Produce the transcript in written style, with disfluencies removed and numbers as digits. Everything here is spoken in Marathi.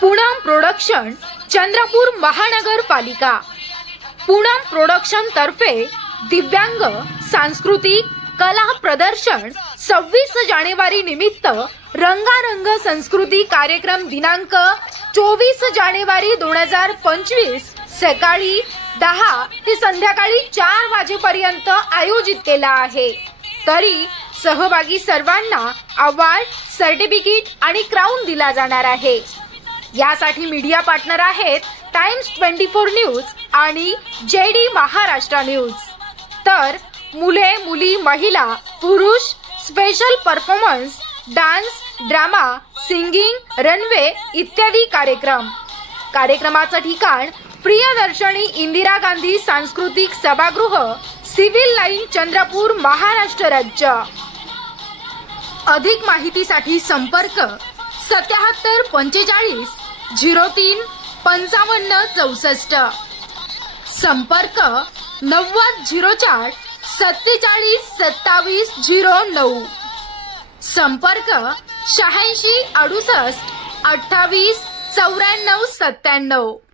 पूनम प्रोडक्शन चंद्रपूर महानगरपालिका। पूनम प्रोडक्शन तर्फे दिव्यांग सांस्कृतिक कला प्रदर्शन 26 जानेवारी निमित्त रंगारंग संस्कृती कार्यक्रम दिनांक 24 जानेवारी 2025 सकाळी 10 ते संध्याकाळी 4 वाजेपर्यंत आयोजित केला आहे। तरी सहभागी सर्वांना अवॉर्ड, सर्टिफिकेट आणि क्राउन दिला जाणार आहे। यासाठी मीडिया पार्टनर आहेत टाइम्स 24 न्यूज आणि जेडी महाराष्ट्र न्यूज। तर मुले, मुली, महिला, पुरुष, special performance, dance, drama, singing, runway इत्यादी कार्यक्रमाचं ठिकाण प्रियदर्शनी इंदिरा गांधी सांस्कृतिक सभागृह, सिव्हिल लाईन, चंद्रपूर, महाराष्ट्र राज्य। अधिक माहितीसाठी संपर्क 77 45 03 55 64, संपर्क 90 04 47 27 09, संपर्क 86 68 28 94 97।